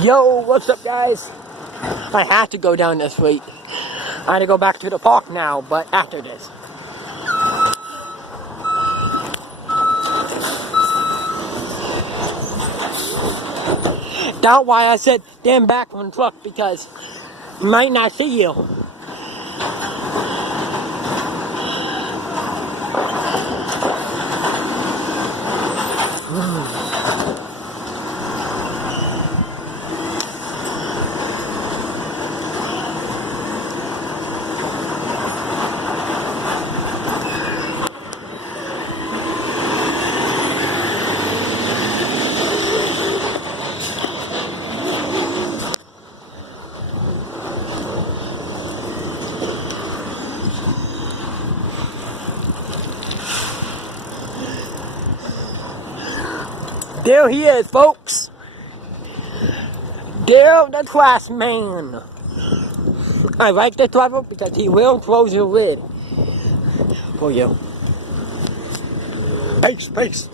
Yo, what's up, guys? I had to go down this week. I had to go back to the park now, but after this. That's why I said stand back from the truck, because he might not see you. There he is, folks. There the trash man. I like the driver because he will close your lid for you. Peace, peace.